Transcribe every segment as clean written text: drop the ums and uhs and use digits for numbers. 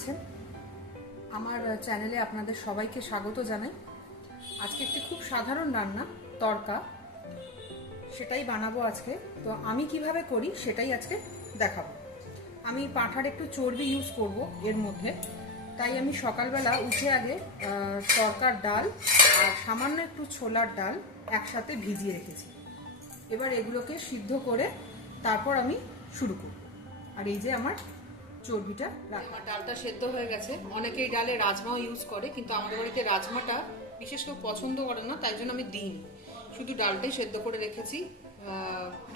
আছেন? আমার চ্যানেলে আপনাদের সবাইকে স্বাগত জানাই। আজকে একটি খুব সাধারণ রান্না, তড়কা, সেটাই বানাবো আজকে। তো আমি কিভাবে করি সেটাই আজকে দেখাবো। আমি পাঁঠার একটু চর্বি ইউজ করব এর মধ্যে, তাই আমি সকালবেলা উঠে আগে তড়কার ডাল আর সামান্য একটু ছোলার ডাল একসাথে ভিজিয়ে রেখেছি। এবার এগুলোকে সিদ্ধ করে তারপর আমি শুরু করব। আর এই যে আমার চর্বিটা, আমার ডালটা সেদ্ধ হয়ে গেছে। অনেকেই ডালে রাজমাও ইউজ করে, কিন্তু আমাদের বাড়িতে রাজমাটা বিশেষ কেউ পছন্দ করে না, তাই জন্য আমি দিই। শুধু ডালটাই সেদ্ধ করে রেখেছি,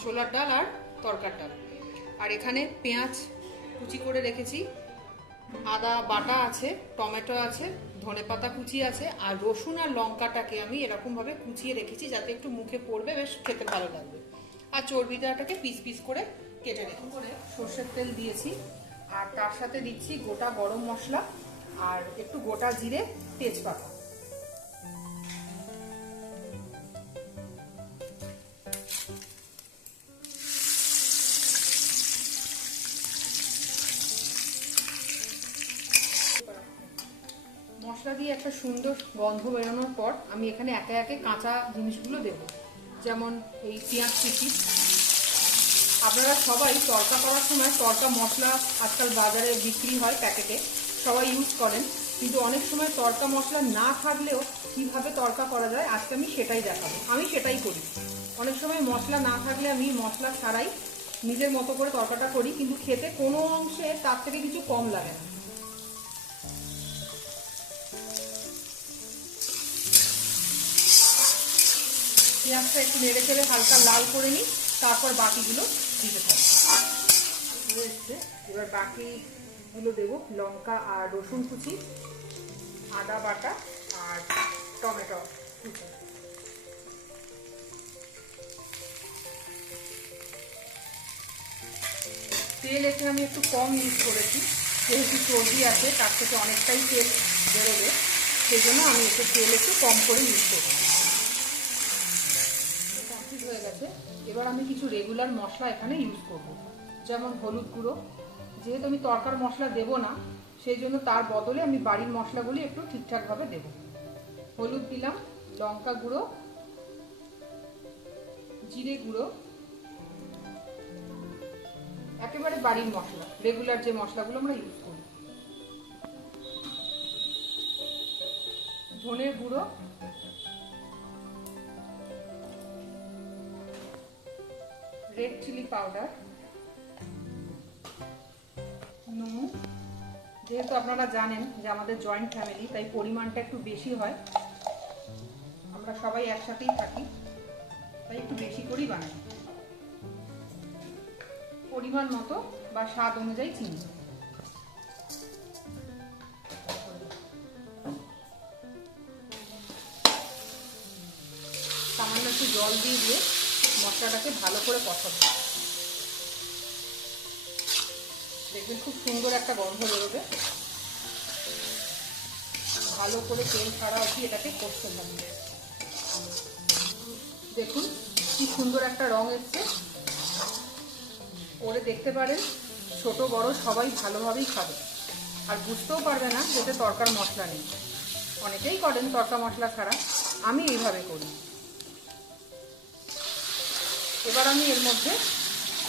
ছোলার ডাল আর তড়কার ডাল। আর এখানে পেঁয়াজ কুচি করে রেখেছি, আদা বাটা আছে, টমেটো আছে, ধনেপাতা কুচি আছে, আর রসুন আর লঙ্কাটাকে আমি এরকমভাবে কুচিয়ে রেখেছি যাতে একটু মুখে পড়বে, বেশ খেতে ভালো লাগবে। আর চর্বিটাকে পিস পিস করে কেটে রেখে করে সর্ষের তেল দিয়েছি, আর তার সাথে দিচ্ছি গোটা গরম মশলা আর একটু গোটা জিরে, তেজপাতা। মশলা দিয়ে একটা সুন্দর গন্ধ বেরোনোর পর আমি এখানে একে একে কাঁচা জিনিসগুলো দেব, যেমন এই পেঁয়াজ কুচি। আপনারা সবাই তড়কা করার সময় তড়কা মশলা আজকাল বাজারে বিক্রি হয় প্যাকেটে, সবাই ইউজ করেন, কিন্তু অনেক সময় তড়কা মশলা না থাকলেও কিভাবে তড়কা করা যায় আজকে আমি সেটাই দেখাবো। আমি সেটাই করি। অনেক সময় মশলা না থাকলে আমি মশলা ছাড়াই নিজের মতো করে তড়কাটা করি, কিন্তু খেতে কোনো অংশে তার থেকে কিছু কম লাগে না। পেঁয়াজটা একটু নেড়ে চেড়ে হালকা লাল করে নিই, তারপর বাকিগুলো দিতে থাকবো। এবার বাকিগুলো দেবো, লঙ্কা আর রসুন কুচি, আদা বাটা আর টমেটো কুচি। তেল এখানে আমি একটু কম ইউজ করেছি, যেহেতু চর্বি আছে তার থেকে অনেকটাই তেল বেরোবে, সেই জন্য আমি একটু তেল একটু কম করে ইউজ করব। কমপ্লিট হয়ে গেছে। এবার আমি কিছু রেগুলার মশলা এখানে ইউজ করব, যেমন হলুদ গুঁড়ো। যেহেতু আমি তড়কার মশলা দেব না, সেই জন্য তার বদলে আমি বাড়ির মশলাগুলি একটু ঠিকঠাকভাবে দেব। হলুদ দিলাম, লঙ্কা গুঁড়ো, জিরে গুঁড়ো, একেবারে বাড়ির মশলা, রেগুলার যে মশলাগুলো আমরা ইউজ করি। ধনের গুঁড়ো, রেড চিলি পাউডার, নুন। যেহেতু আপনারা জানেন যে আমাদের জয়েন্ট ফ্যামিলি, তাই পরিমাণটা একটু বেশি হয়, আমরা সবাই একসাথেই থাকি, তাই একটু বেশি করেই বানাই। পরিমাণ মতো বা স্বাদ অনুযায়ী চিনি। সামান্য একটু জল দিয়ে মশলাটাকে ভালো করে কষাবো। দেখবেন খুব সুন্দর একটা গন্ধ বেরোবে। ভালো করে তেল ছাড়া অবধি এটাকে কষতে হবে। দেখুন কি সুন্দর একটা রং এসছে। করে দেখতে পারেন, ছোট বড় সবাই ভালোভাবেই খাবে, আর বুঝতেও পারবে না যেতে তড়কার মশলা নেই। অনেকেই করেন তড়কা মশলা ছাড়া, আমি এইভাবে করি। এবার আমি এর মধ্যে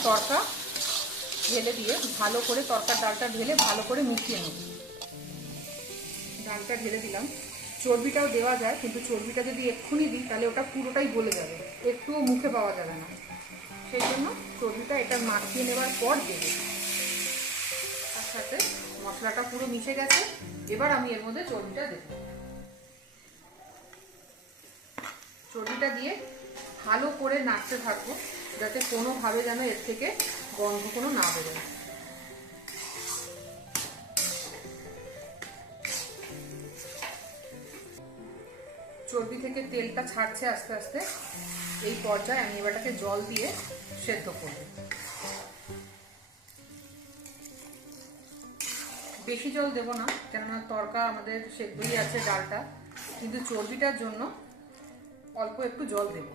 তড়কা ঢেলে দিয়ে ভালো করে, তড়কার ডালটা ঢেলে ভালো করে মিশিয়ে নেব। ডালটা ঢেলে দিলাম। চর্বিটাও দেওয়া যায়, কিন্তু চর্বিটা যদি এক্ষুনি দিই তাহলে ওটা পুরোটাই গলে যাবে, একটুও মুখে পাওয়া যাবে না। সেই জন্য চর্বিটা এটা মাখিয়ে নেওয়ার পর দেবে। তার সাথে মশলাটা পুরো মিশে গেছে। এবার আমি এর মধ্যে চর্বিটা দেব। চর্বিটা দিয়ে ভালো করে নাড়তে থাকবো, যাতে কোনোভাবে যেন এর থেকে গন্ধ কোনো না বেরোয়। চর্বি থেকে তেলটা ছাড়ছে আস্তে আস্তে। এই পর্যায়ে আমি এবারটাকে জল দিয়ে সেদ্ধ করব। বেশি জল দেব না, কেননা তড়কা আমাদের সেদ্ধই আছে ডালটা, কিন্তু চর্বিটার জন্য অল্প একটু জল দেব,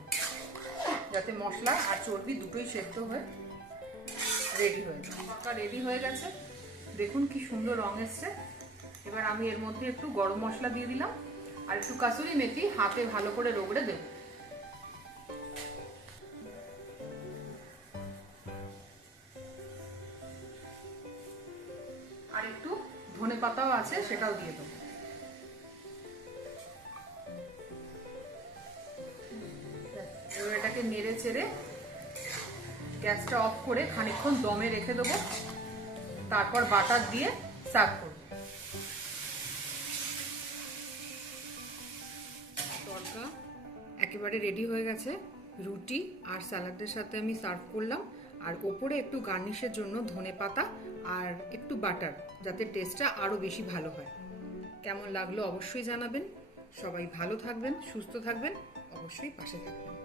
যাতে মশলা আর চর্বি দুটোই সেদ্ধ হয়ে রেডি হয়ে যায়। তড়কা রেডি হয়ে গেছে, দেখুন কি সুন্দর রং এসছে। এবার আমি এর মধ্যে একটু গরম মশলা দিয়ে দিলাম আর একটু কাসুরি মেথি হাতে ভালো করে রগড়ে দেব। আর একটু ধনে পাতাও আছে, সেটাও দিয়ে দেবো। এবার এটাকে নেড়ে চেড়ে গ্যাসটা অফ করে খানিকক্ষণ দমে রেখে দেবো, তারপর বাটার দিয়ে সার্ভ করব। তড়কা একেবারে রেডি হয়ে গেছে। রুটি আর স্যালাডের সাথে আমি সার্ভ করলাম, আর ওপরে একটু গার্নিশের জন্য ধনেপাতা আর একটু বাটার, যাতে টেস্টটা আরও বেশি ভালো হয়। কেমন লাগলো অবশ্যই জানাবেন। সবাই ভালো থাকবেন, সুস্থ থাকবেন, অবশ্যই পাশে থাকবেন।